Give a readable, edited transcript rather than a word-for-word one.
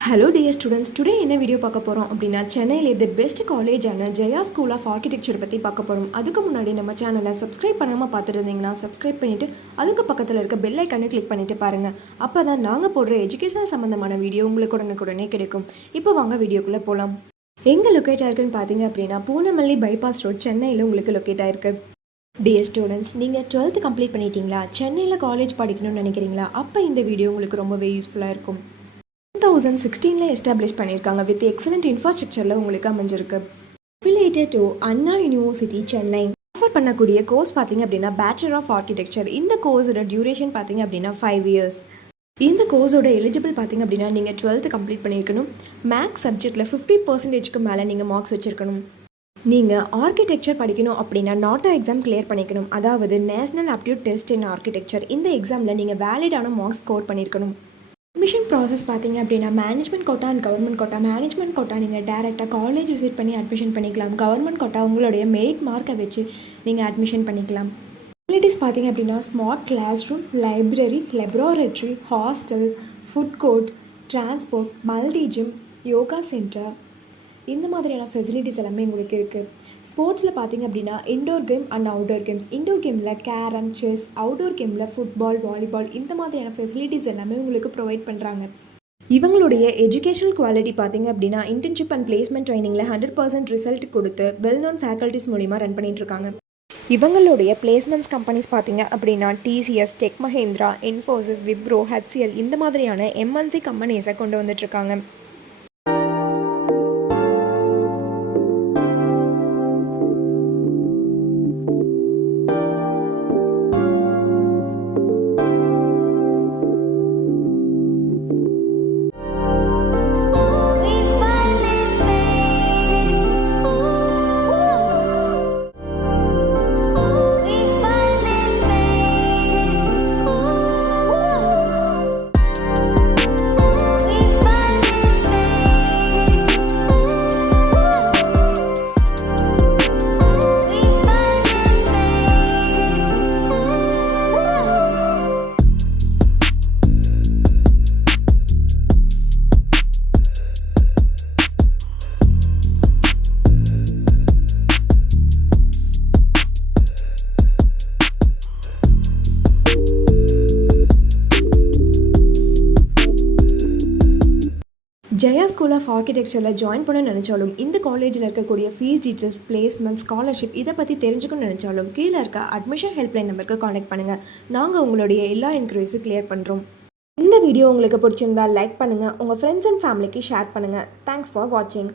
Hello dear students, today என்ன video பார்க்க போகிறோம் அப்படின்னா சென்னையில் தி பெஸ்ட் காலேஜான ஜெயா ஸ்கூல் ஆஃப் ஆர்கிடெக்சர் பற்றி பார்க்க போகிறோம். அதுக்கு முன்னாடி நம்ம சேனலை சப்ஸ்கிரைப் பண்ணாமல் பார்த்துட்டு இருந்தீங்கன்னா சப்ஸ்கிரைப் பண்ணிவிட்டு அதுக்கு பக்கத்தில் இருக்க பெல் ஐக்கானை கிளிக் பண்ணிவிட்டு பாருங்கள். அப்போ தான் நாங்கள் போடுற எஜுகேஷனல் சம்மந்தமான வீடியோ உங்களுக்கு உடனுக்குடனே கிடைக்கும். இப்போ வாங்க வீடியோக்குள்ளே போகலாம். எங்கே லொக்கேட் ஆயிருக்குன்னு பார்த்தீங்க அப்படின்னா பூனமல்லி பைபாஸ் ரோட் சென்னையில் உங்களுக்கு லொக்கேட் ஆயிருக்கு. டியர் ஸ்டூடெண்ட்ஸ், நீங்கள் 12th கம்ப்ளீட் பண்ணிட்டீங்களா? சென்னையில் காலேஜ் படிக்கணும்னு நினைக்கிறீங்களா? அப்போ இந்த வீடியோ உங்களுக்கு ரொம்பவே யூஸ்ஃபுல்லாக இருக்கும். 2016 எஸ்டாப்ளிஷ் பண்ணியிருக்காங்க. வித் எக்ஸலண்ட் இன்ஃப்ராஸ்ட்ரக்சரில் உங்களுக்கு அமைஞ்சிருக்கு. Affiliated to Anna university Chennai. Offer பண்ணக்கூடிய கோர்ஸ் பார்த்தீங்க அப்படின்னா பேச்சுலர் ஆஃப் ஆர்கிடெக்சர். இந்த கோர்ஸோட டியூரேஷன் பார்த்தீங்க அப்படின்னா 5 years. இந்த கோர்ஸோட எலிஜிபிள் பார்த்தீங்க அப்படின்னா நீங்கள் 12th கம்ப்ளீட் பண்ணியிருக்கணும். மேக்ஸ் சப்ஜெக்டில் 50% மேலே நீங்கள் மார்க்ஸ் வச்சுருக்கணும். நீங்கள் ஆர்கிடெக்சர் படிக்கணும் அப்படின்னா நாட்டோ எக்ஸாம் கிளியர் பண்ணிக்கணும். அதாவது national aptitude test in architecture. இந்த எக்ஸாமில் நீங்கள் வேலிடான மார்க்ஸ் ஸ்கோர் பண்ணியிருக்கணும். அட்மிஷன் ப்ராசஸ் பார்த்தீங்க அப்படின்னா management quota and government quota. Management quota நீங்கள் டேரெக்டாக காலேஜ் விசிட் பண்ணி அட்மிஷன் பண்ணிக்கலாம். கவர்மெண்ட் கோட்டா உங்களுடைய மெரிட் மார்க்கை வச்சு நீங்கள் அட்மிஷன் பண்ணிக்கலாம். ஃபெசிலிட்டிஸ் பார்த்தீங்க அப்படின்னா smart class room, library, laboratory, hostel, food court, transport, multi gym, yoga centre, இந்த மாதிரியான ஃபெசிலிட்டிஸ் எல்லாமே உங்களுக்கு இருக்குது. ஸ்போர்ட்ஸில் பார்த்தீங்க அப்படின்னா indoor game and outdoor games. Indoor கேமில் கேரம், செஸ், அவுடோர் கேமில் ஃபுட்பால், வாலிபால், இந்த மாதிரியான ஃபெசிலிட்டிஸ் எல்லாமே உங்களுக்கு ப்ரொவைட் பண்ணுறாங்க. இவங்களுடைய எஜுகேஷனல் குவாலிட்டி பார்த்தீங்க அப்படின்னா இன்டர்ன்ஷிப் அண்ட் பிளேஸ்மெண்ட் ட்ரைனிங்கில் 100% ரிசல்ட் கொடுத்து வெல் நோன் ஃபேக்கல்ட்டிஸ் மூலிமா ரன் பண்ணிகிட்ருக்காங்க. இவங்களுடைய பிளேஸ்மெண்ட்ஸ் கம்பெனிஸ் பார்த்தீங்க அப்படின்னா TCS, tech Mahindra, Infosys, Wipro, HCL, இந்த மாதிரியான எம்என்சி கம்பெனிஸை கொண்டு வந்துட்டுருக்காங்க. ஜெயா ஸ்கூல் ஆஃப் ஆர்கிடெக்சரில் ஜாயின் பண்ண நினச்சாலும் இந்த காலேஜில் இருக்கக்கூடிய ஃபீஸ் டீட்டெயில்ஸ், பிளேஸ்மெண்ட், ஸ்காலர்ஷிப் இதை பற்றி தெரிஞ்சுக்கணும்னு நினச்சாலும் கீழே இருக்க அட்மிஷன் ஹெல்ப்லைன் நம்பருக்கு கான்டாக்ட் பண்ணுங்கள். நாங்கள் உங்களுடைய எல்லா என்கொயரிஸும் கிளியர் பண்ணுறோம். இந்த வீடியோ உங்களுக்கு பிடிச்சிருந்தால் லைக் பண்ணுங்கள், உங்கள் ஃப்ரெண்ட்ஸ் அண்ட் ஃபேமிலிக்கு ஷேர் பண்ணுங்கள். தேங்க்ஸ் ஃபார் வாட்சிங்.